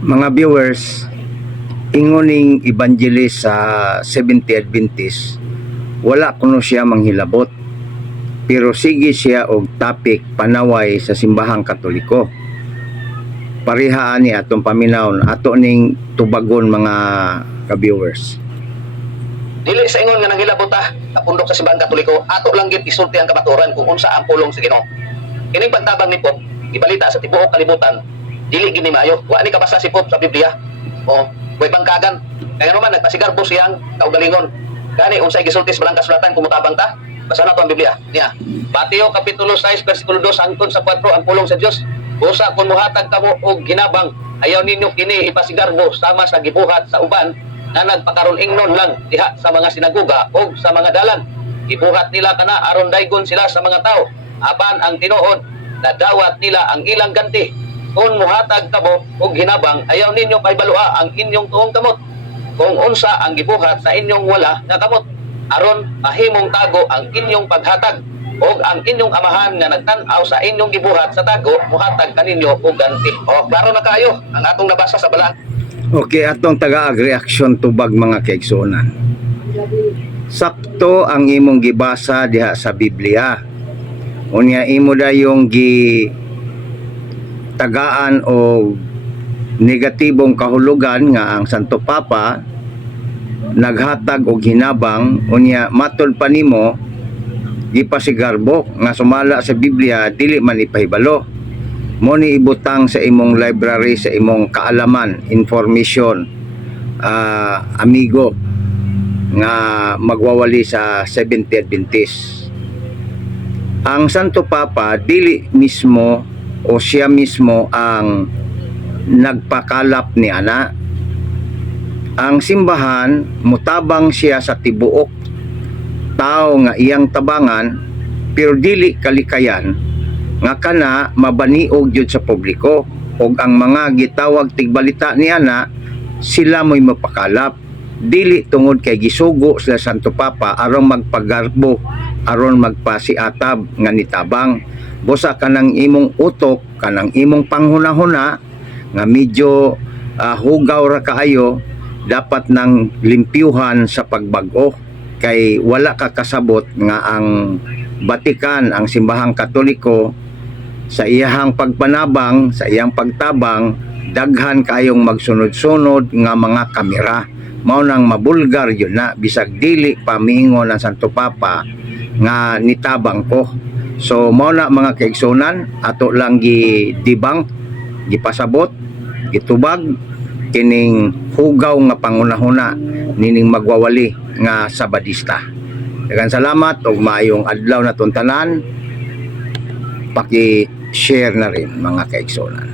Mga viewers, ingoning evangelist sa Seventh-day Adventist, wala kuno siya manghilabot. Pero sige siya og topic panaway sa simbahang Katoliko. Parihaan ni atong paminawon, ato ning tubagon mga ka-viewers. Dili sa ingon nga nanghilabot ta kapundok sa simbahang Katoliko, ato lang gyud isulti ang kabaturan kung unsa ang pulong sa Ginoo. Kining pagtabang ni Pope, ibalita sa tibuok kalibutan, dili gini maayo. Wa ni kabasa si Pope sa Biblia. O, way bangkagan. Kaya naman nagpasigarbo siyang kaugalingon. Gani unsay gisulti sa Barang Kasulatan kung mutabang ta? Basa na to ang Biblia. Niya. Mateo kapitulo 6 bersikulo 2 hangtod sa 4 ang pulong sa Dios. Usa kun mohatag kamo og ginabang, ayaw ninyo kini ipasigarbo sama sa gibuhat sa uban na nagpakaron ingnon lang diha sa mga sinagoga o sa mga dalan. Gibuhat nila kana aron daygon sila sa mga tao. Apan ang tinuod, nadawat nila ang ilang ganti. Kung muhatag kamo og ginabang, ayaw ninyo paibalua ang inyong tuong kamot. Kung unsa ang gibuhat sa inyong wala nga kamot, aron mahimong tago ang inyong paghatag, og ang inyong amahan nga nagtan-aw sa inyong gibuhat sa tago, muhatag kaninyo og ganti. O, klaro na kayo ang atong nabasa sa balaan. Okay, atong taga-ag reaksyon tubag mga kaigsuonan. Sakto ang imong gibasa diha sa Biblia. Unya imo dayong tagaan o negatibong kahulugan nga ang Santo Papa naghatag og hinabang, unya matod pa nimo gipasigarbo nga sumala sa Biblia dili man ipahibalo. Mo ni ibutang sa imong library, sa imong kaalaman, information, amigo nga magwawali sa Seventh-day Adventist. Ang Santo Papa dili mismo o siya mismo ang nagpakalap ni ana. Ang simbahan mutabang siya sa tibuok tao nga iyang tabangan, pero dili kalikayan nga kana mabaniog jud sa publiko, og ang mga gitawag tigbalita ni ana sila mo'y mapakalap. Dili tungod kay gisugo sa Santo Papa aron magpagarbo, aron magpasiatab nga nitabang. Busa kanang imong utok, kanang imong panghunahuna nga medyo hugaw ra kaayo, dapat nang limpyuhan sa pagbag-o, kay wala ka kasabot nga ang Batikan, ang simbahang Katoliko, sa iyahang pagpanabang, sa iyang pagtabang, daghan kayong magsunod-sunod nga mga kamera. Mao nang mabulgar yun na, bisag dili pamingon ang Santo Papa nga nitabang ko. So mao na mga kaigsunan, ato lang gidibang, gipasabot, gitubag kining hugaw nga pangunahuna nining magwawali nga Sabadista. Daghang salamat ug maayong adlaw na tanan. Paki-share na rin mga kaigsunan.